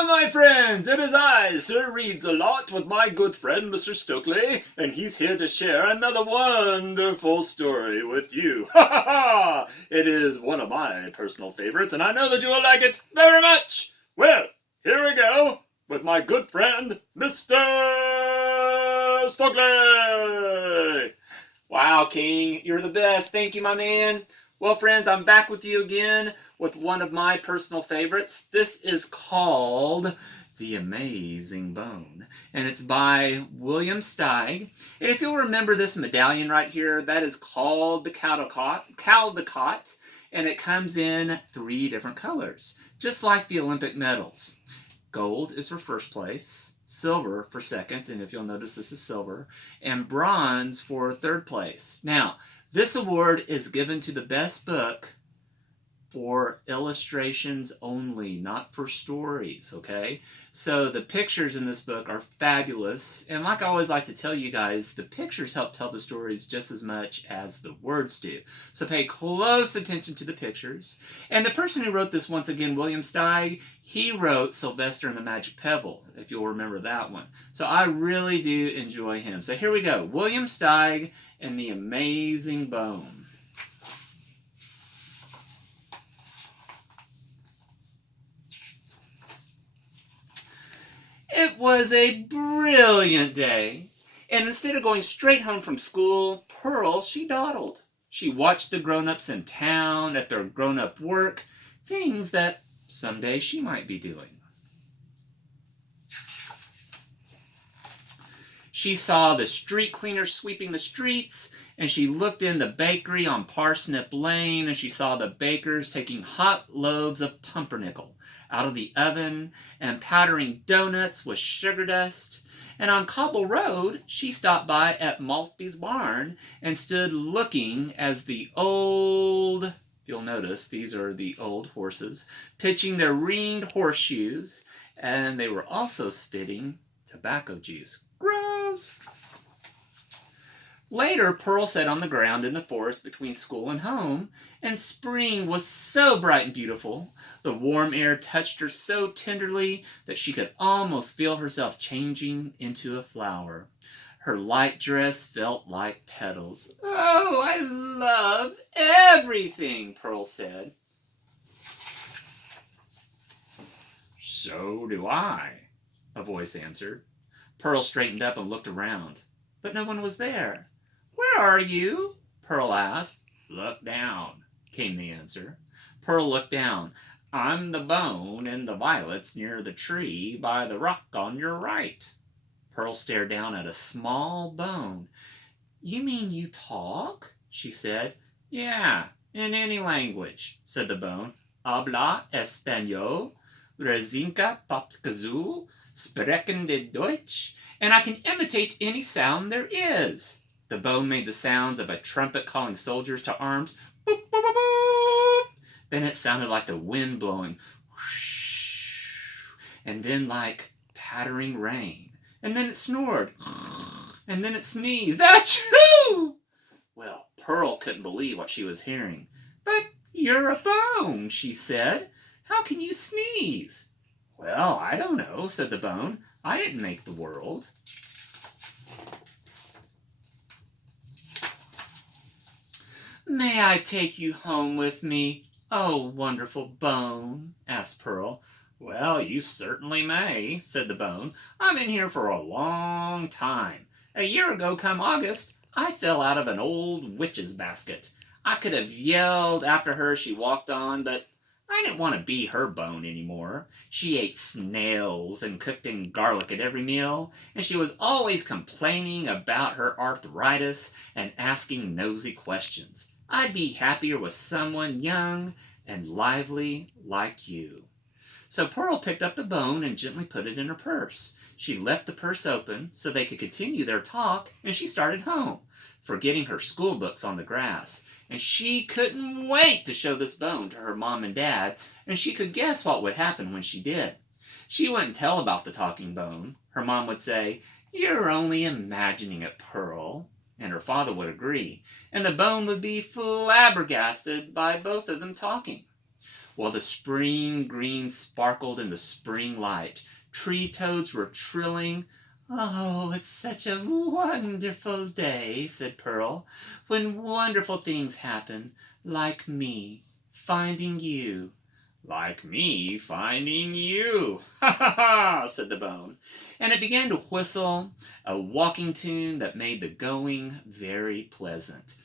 Hello, my friends! It is I, Sir Reads-a-Lot, with my good friend, Mr. Stokely, and he's here to share another wonderful story with you. Ha ha ha! It is one of my personal favorites, and I know that you will like it very much. Well, here we go, with my good friend, Mr. Stokely! Wow, King, you're the best. Thank you, my man. Well, friends, I'm back with you again with one of my personal favorites. This is called The Amazing Bone, and it's by William Steig. And if you'll remember this medallion right here, that is called the Caldecott, and it comes in 3 different colors, just like the Olympic medals. Gold is for first place, silver for second, and if you'll notice this is silver, and bronze for third place. Now, this award is given to the best book for illustrations only, not for stories, okay? So the pictures in this book are fabulous, and like I always like to tell you guys, the pictures help tell the stories just as much as the words do. So pay close attention to the pictures. And the person who wrote this, once again, William Steig, he wrote Sylvester and the Magic Pebble, if you'll remember that one. So I really do enjoy him. So here we go, William Steig and The Amazing Bone. It was a brilliant day, and instead of going straight home from school, Pearl, she dawdled. She watched the grown-ups in town at their grown-up work, things that someday she might be doing. She saw the street cleaners sweeping the streets, and she looked in the bakery on Parsnip Lane, and she saw the bakers taking hot loaves of pumpernickel out of the oven and powdering donuts with sugar dust. And on Cobble Road, she stopped by at Maltby's barn and stood looking as the old, you'll notice these are the old horses, pitching their ringed horseshoes, and they were also spitting tobacco juice. Gross! Later, Pearl sat on the ground in the forest between school and home, and spring was so bright and beautiful, the warm air touched her so tenderly that she could almost feel herself changing into a flower. Her light dress felt like petals. "Oh, I love everything," Pearl said. "So do I," a voice answered. Pearl straightened up and looked around, but no one was there. "Where are you?" Pearl asked. "Look down," came the answer. Pearl looked down. "I'm the bone in the violets near the tree by the rock on your right." Pearl stared down at a small bone. "You mean you talk?" she said. "Yeah, in any language," said the bone. "Habla español, rezinka papkazoo, sprechen de Deutsch, and I can imitate any sound there is." The bone made the sounds of a trumpet calling soldiers to arms. Boop, boop, boop, boop. Then it sounded like the wind blowing. Whoosh. And then like pattering rain. And then it snored. And then it sneezed. Achoo! Well, Pearl couldn't believe what she was hearing. "But you're a bone," she said. "How can you sneeze?" "Well, I don't know," said the bone. "I didn't make the world." "May I take you home with me, oh wonderful bone?" asked Pearl. "Well, you certainly may," said the bone. "I've been here for a long time. A year ago come August, I fell out of an old witch's basket. I could have yelled after her as she walked on, but I didn't want to be her bone anymore. She ate snails and cooked in garlic at every meal, and she was always complaining about her arthritis and asking nosy questions. I'd be happier with someone young and lively like you." So Pearl picked up the bone and gently put it in her purse. She left the purse open so they could continue their talk, and she started home, forgetting her school books on the grass. And she couldn't wait to show this bone to her mom and dad, and she could guess what would happen when she did. She wouldn't tell about the talking bone. Her mom would say, "You're only imagining it, Pearl." And her father would agree, and the bone would be flabbergasted by both of them talking. while the spring green sparkled in the spring light. Tree toads were trilling. "Oh, it's such a wonderful day," said Pearl, "when wonderful things happen, like me finding you." "Like me finding you, ha ha ha," said the bone, and it began to whistle a walking tune that made the going very pleasant.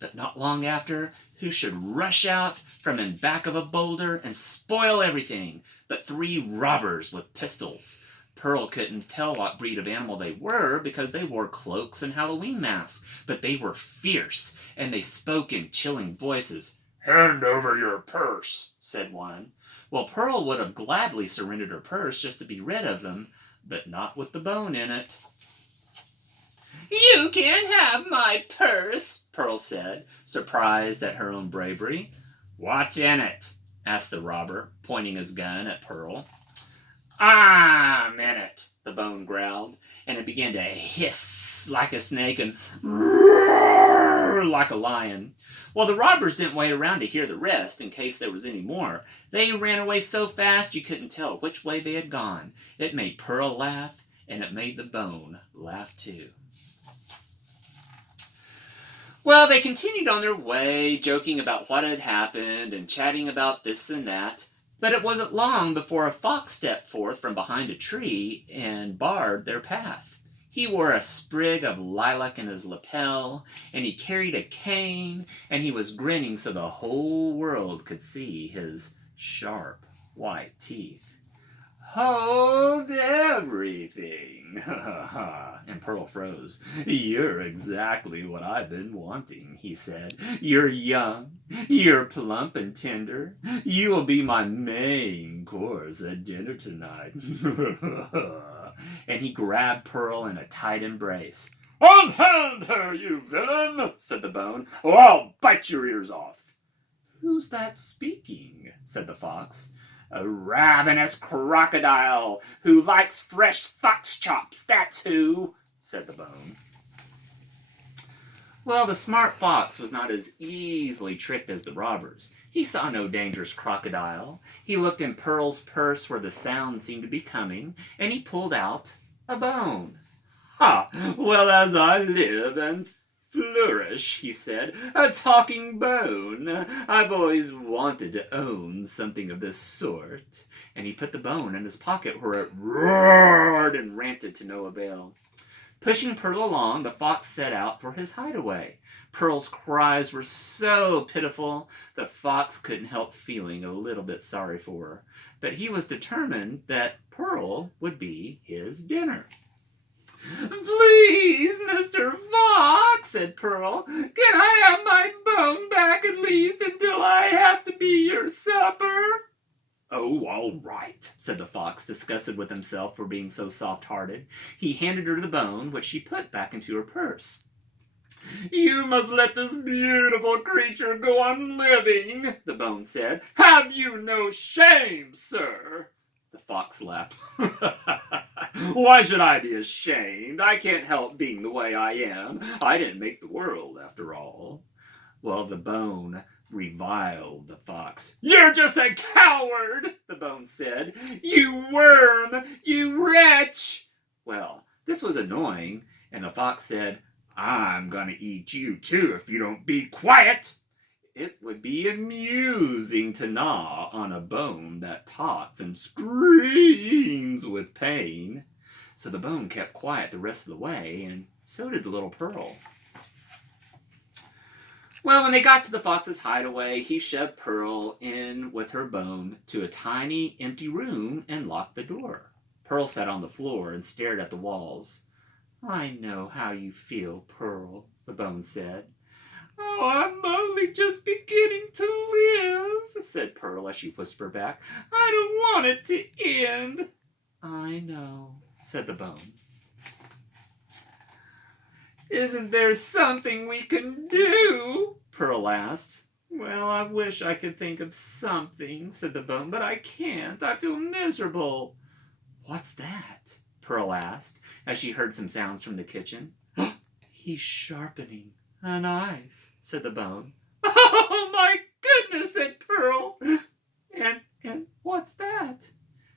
But not long after, who should rush out from in back of a boulder and spoil everything but 3 robbers with pistols. Pearl couldn't tell what breed of animal they were because they wore cloaks and Halloween masks, but they were fierce, and they spoke in chilling voices. "Hand over your purse," said one. Well, Pearl would have gladly surrendered her purse just to be rid of them, but not with the bone in it. "You can't have my purse," Pearl said, surprised at her own bravery. "What's in it?" asked the robber, pointing his gun at Pearl. "I'm in it," the bone growled, and it began to hiss like a snake and roar like a lion. Well, the robbers didn't wait around to hear the rest in case there was any more. They ran away so fast you couldn't tell which way they had gone. It made Pearl laugh, and it made the bone laugh too. Well, they continued on their way, joking about what had happened and chatting about this and that. But it wasn't long before a fox stepped forth from behind a tree and barred their path. He wore a sprig of lilac in his lapel, and he carried a cane, and he was grinning so the whole world could see his sharp white teeth. "Hold everything," and Pearl froze. "You're exactly what I've been wanting," he said. "You're young, you're plump and tender. You will be my main course at dinner tonight." And he grabbed Pearl in a tight embrace. "Unhand her, you villain," said the bone, "or I'll bite your ears off." "Who's that speaking?" said the fox. "A ravenous crocodile who likes fresh fox chops, that's who," said the bone. Well, the smart fox was not as easily tricked as the robbers. He saw no dangerous crocodile. He looked in Pearl's purse where the sound seemed to be coming, and he pulled out a bone. "Ha! Well, as I live and flourish," he said, "a talking bone. I've always wanted to own something of this sort." And he put the bone in his pocket where it roared and ranted to no avail. Pushing Pearl along, the fox set out for his hideaway. Pearl's cries were so pitiful, the fox couldn't help feeling a little bit sorry for her. But he was determined that Pearl would be his dinner. "Please, Mr. Fox," said Pearl, "can I have my bone back at least until I have to be your supper?" "Oh, all right," said the fox, disgusted with himself for being so soft-hearted. He handed her the bone, which she put back into her purse. "You must let this beautiful creature go on living," the bone said. "Have you no shame, sir?" The fox laughed. "Why should I be ashamed? I can't help being the way I am. I didn't make the world, after all." Well, the bone reviled the fox. "You're just a coward," the bone said. "You worm! You wretch!" Well, this was annoying, and the fox said, "I'm going to eat you too if you don't be quiet." It would be amusing to gnaw on a bone that talks and screams with pain. So the bone kept quiet the rest of the way, and so did the little Pearl. Well, when they got to the fox's hideaway, he shoved Pearl in with her bone to a tiny, empty room and locked the door. Pearl sat on the floor and stared at the walls. "I know how you feel, Pearl," the bone said. "Oh, I'm only just beginning to live," said Pearl as she whispered back. "I don't want it to end." "I know," said the bone. "Isn't there something we can do?" Pearl asked. "Well, I wish I could think of something," said the bone, "but I can't. I feel miserable." "What's that?" Pearl asked as she heard some sounds from the kitchen. "He's sharpening a knife," said the bone. Oh, my goodness, said Pearl. And what's that?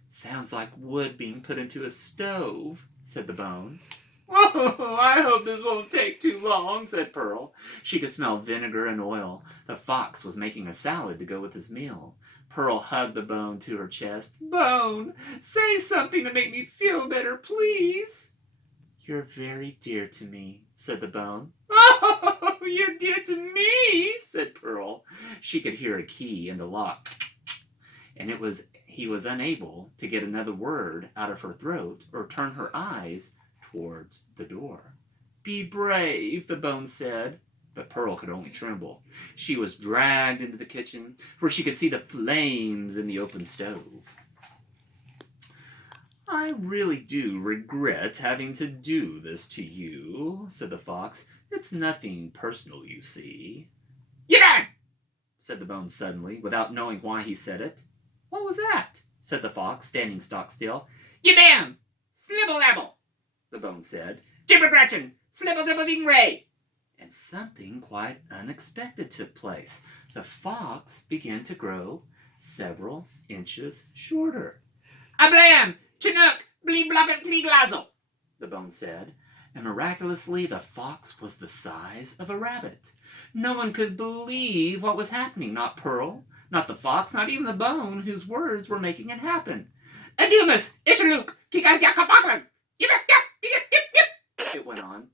Sounds like wood being put into a stove, said the bone. Oh, I hope this won't take too long, said Pearl. She could smell vinegar and oil. The fox was making a salad to go with his meal. Pearl hugged the bone to her chest. Bone, say something to make me feel better, please. You're very dear to me, said the bone. Oh, you're dear to me, said Pearl. She could hear a key in the lock, and he was unable to get another word out of her throat or turn her eyes towards the door. Be brave, the bone said, but Pearl could only tremble. She was dragged into the kitchen, where she could see the flames in the open stove. I really do regret having to do this to you, said the fox. It's nothing personal, you see. Yeah, said the bone suddenly, without knowing why he said it. What was that? Said the fox, standing stock still. You damn! Slibble-labble, the bone said. Gibber-gretchen! Slibble-dibble-ding-ray! And something quite unexpected took place. The fox began to grow several inches shorter. Ablam! Chinook! Bleeb-blobbit-glee-glazzle! The bone said. And miraculously the fox was the size of a rabbit. No one could believe what was happening. Not Pearl, not the fox, not even the bone, whose words were making it happen. Adumas! Ishaluk! Kikajakabagram! It went on.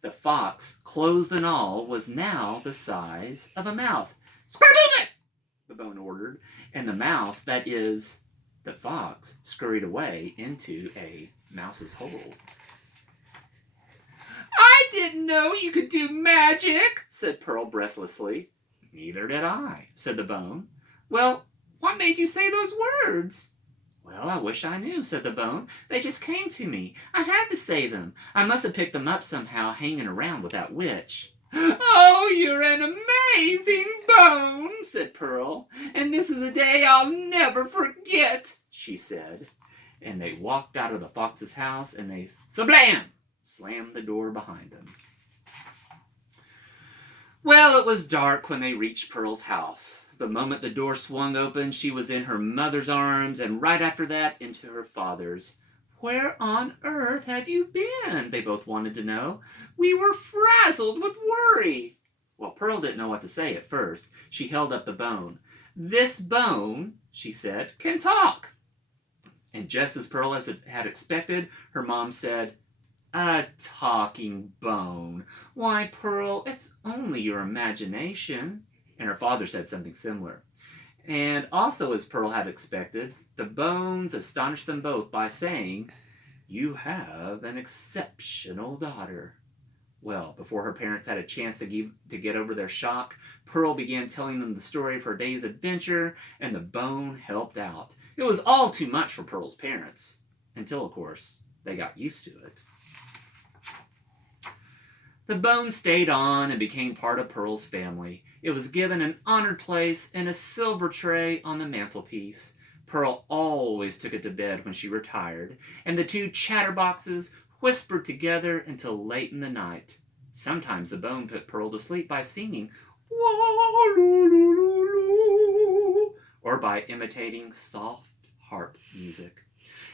The fox, clothed and all, was now the size of a mouth. Squirrel it! The bone ordered, and the mouse, that is, the fox, scurried away into a mouse's hole. I didn't know you could do magic, said Pearl breathlessly. Neither did I, said the bone. Well, what made you say those words? Well, I wish I knew, said the bone. They just came to me. I had to say them. I must have picked them up somehow hanging around with that witch. Oh, you're an amazing bone, said Pearl. And this is a day I'll never forget, she said. And they walked out of the fox's house and they sablam! Slammed the door behind them. Well, it was dark when they reached Pearl's house. The moment the door swung open, she was in her mother's arms, and right after that, into her father's. Where on earth have you been? They both wanted to know. We were frazzled with worry. Well, Pearl didn't know what to say at first. She held up the bone. This bone, she said, can talk. And just as Pearl had expected, her mom said, a talking bone. Why, Pearl, it's only your imagination. And her father said something similar. And also, as Pearl had expected, the bones astonished them both by saying, you have an exceptional daughter. Well, before her parents had a chance to get over their shock, Pearl began telling them the story of her day's adventure, and the bone helped out. It was all too much for Pearl's parents, until, of course, they got used to it. The bone stayed on and became part of Pearl's family. It was given an honored place in a silver tray on the mantelpiece. Pearl always took it to bed when she retired, and the two chatterboxes whispered together until late in the night. Sometimes the bone put Pearl to sleep by singing, or by imitating soft harp music.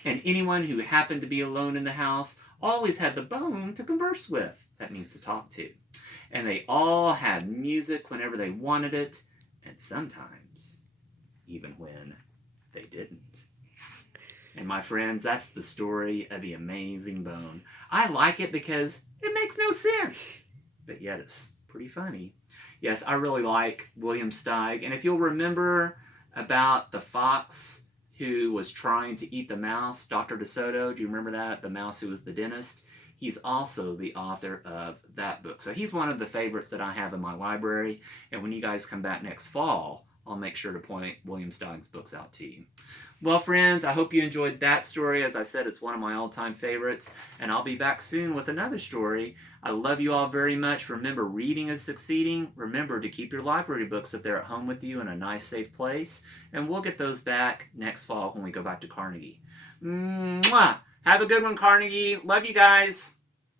And anyone who happened to be alone in the house always had the bone to converse with. That means to talk to. And they all had music whenever they wanted it, and sometimes even when they didn't. And my friends, that's the story of the amazing bone. I like it because it makes no sense, but yet it's pretty funny. Yes, I really like William Steig. And if you'll remember about the fox who was trying to eat the mouse, Dr. DeSoto, do you remember that? The mouse who was the dentist? He's also the author of that book. So he's one of the favorites that I have in my library. And when you guys come back next fall, I'll make sure to point William Steig's books out to you. Well, friends, I hope you enjoyed that story. As I said, it's one of my all-time favorites. And I'll be back soon with another story. I love you all very much. Remember, reading is succeeding. Remember to keep your library books if they're at home with you in a nice, safe place. And we'll get those back next fall when we go back to Carnegie. Mwah! Have a good one, Carnegie. Love you guys.